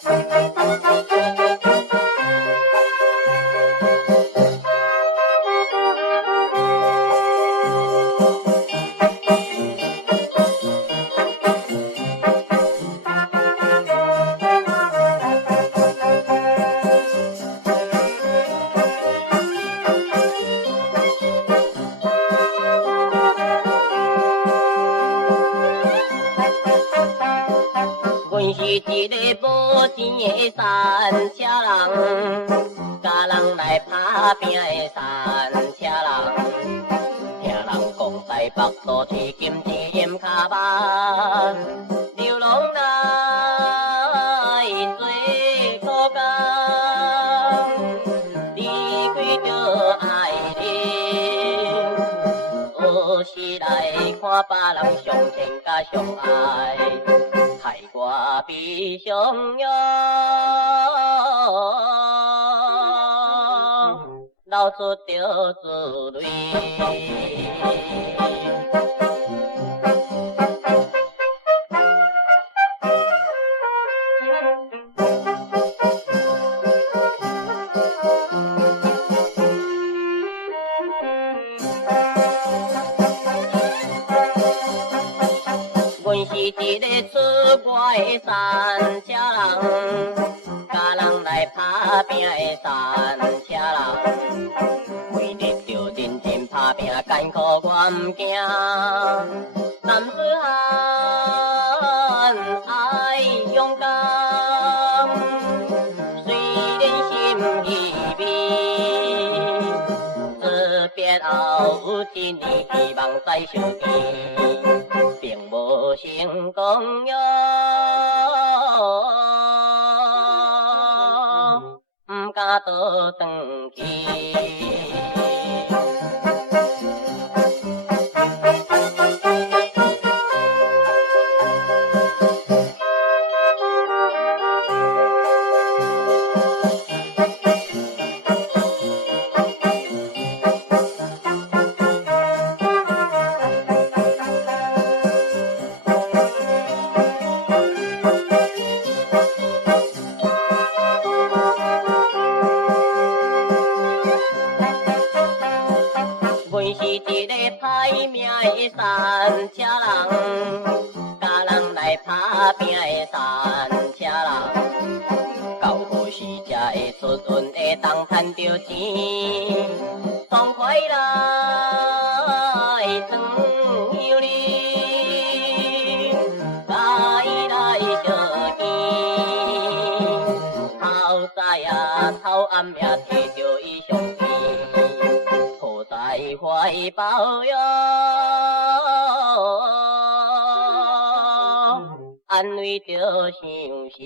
阮是一个无钱的散赤人，甲人来打拼的散赤人。听人讲台北都市金钱淹脚目，流浪来做苦工，离开着爱人，有时来看别人相亲甲相爱。害我悲伤唷，流出着珠泪。阮是一个出外的散赤人，甲人来打拼的散赤人。每日着认真打拼，艰苦我不惊。男子汉要勇敢，虽然心稀微，自別後有一年，希望再相見。並無成功唷，不敢倒返去。阮是一个歹命的散赤人，甲人来打拼的散赤人。到何时才会出运，会当赚著钱？爽快来返乡里，甲伊来相见。透早也透晚也，拿着伊相片。抱在懷抱唷，安慰着相思。